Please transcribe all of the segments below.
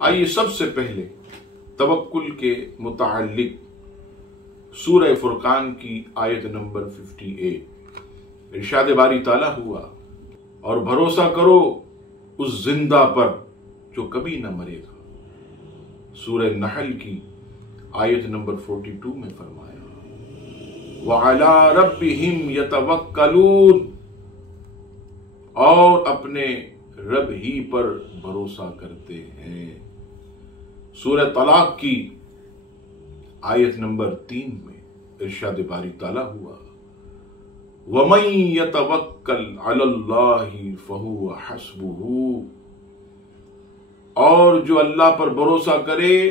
आइए सबसे पहले तवक्कुल के मुताल्लिक सूरह फुरकान की आयत नंबर 58 इरशाद बारी ताला हुआ, और भरोसा करो उस जिंदा पर जो कभी न मरेगा। सूरह नहल की आयत नंबर 42 में फरमाया, वअला रब्बिहिम यतवक्कलून, और अपने रब ही पर भरोसा करते हैं। सूरह तलाक की आयत नंबर 3 में इरशाद बारी ताला हुआ, वमन यतवक्कल अलल्लाहि फहुव हस्बुहु, और जो अल्लाह पर भरोसा करे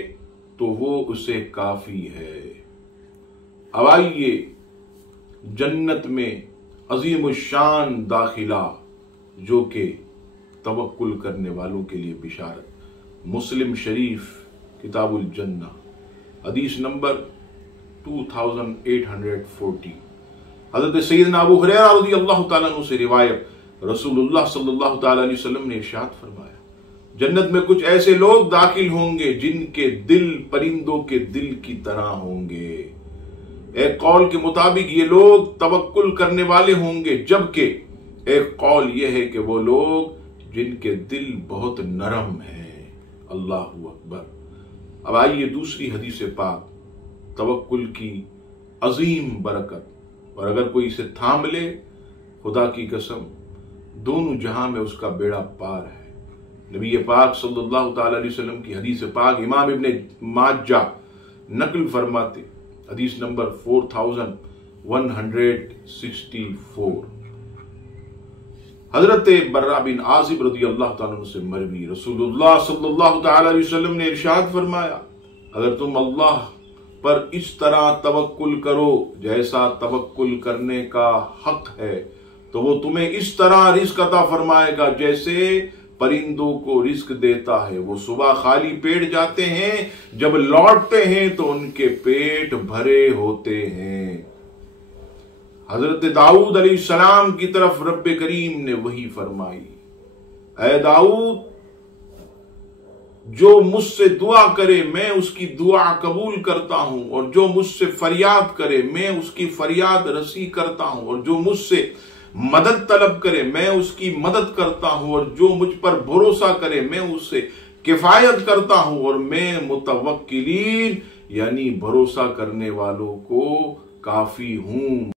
तो वो उसे काफी है। अब आइए जन्नत में अजीम शान दाखिला जो कि तवक्कुल करने वालों के लिए बिशारत। मुस्लिम शरीफ किताबुल जन्ना हदीस नंबर 2840 हजरत सैयदना अबू हुरैरा रज़ियल्लाहु ताला अन्हु से रिवायत, रसूलुल्लाह सल्लल्लाहु ताला अलैहि वसल्लम ने इरशाद फरमाया, जन्नत में कुछ ऐसे लोग दाखिल होंगे जिनके दिल परिंदों के दिल की तरह होंगे। एक कौल के मुताबिक ये लोग तवक्कुल करने वाले होंगे, जबकि एक कौल ये है कि वो लोग जिनके दिल बहुत नरम हैं। अल्लाहु अकबर। अब आइए दूसरी हदीस पाक, तवक्कुल की अजीम बरकत, और अगर कोई इसे थाम ले, खुदा की कसम दोनों जहां में उसका बेड़ा पार है। नबी पाक सल्लल्लाहु ताला अलैहि वसल्लम की हदीस पाक इमाम इब्ने माजा नकल फरमाते, हदीस नंबर 4164, हजरत बर्रा बिन आजिब रज़ियल्लाहु ताला अन्हु से मरवी, रसूलुल्लाह सल्लल्लाहु ताला अलैहि वसल्लम ने इरशाद फरमाया, अगर तुम अल्लाह पर इस तरह तवक्कुल करो जैसा तवक्कुल करने का हक है, तो वो तुम्हें इस तरह रिज़्क अता फरमाएगा जैसे परिंदों को रिज़्क देता है। वो सुबह खाली पेट जाते हैं, जब लौटते हैं तो उनके पेट भरे होते हैं। हजरत दाऊद अलैहिस्सलाम की तरफ रब करीम ने वही फरमाई, ऐ दाऊद, जो मुझसे दुआ करे मैं उसकी दुआ कबूल करता हूं, और जो मुझसे फरियाद करे मैं उसकी फरियाद रसी करता हूं, और जो मुझसे मदद तलब करे मैं उसकी मदद करता हूं, और जो मुझ पर भरोसा करे मैं उससे किफायत करता हूं, और मैं मुतवक्किलीन यानी भरोसा करने वालों को काफी हूं।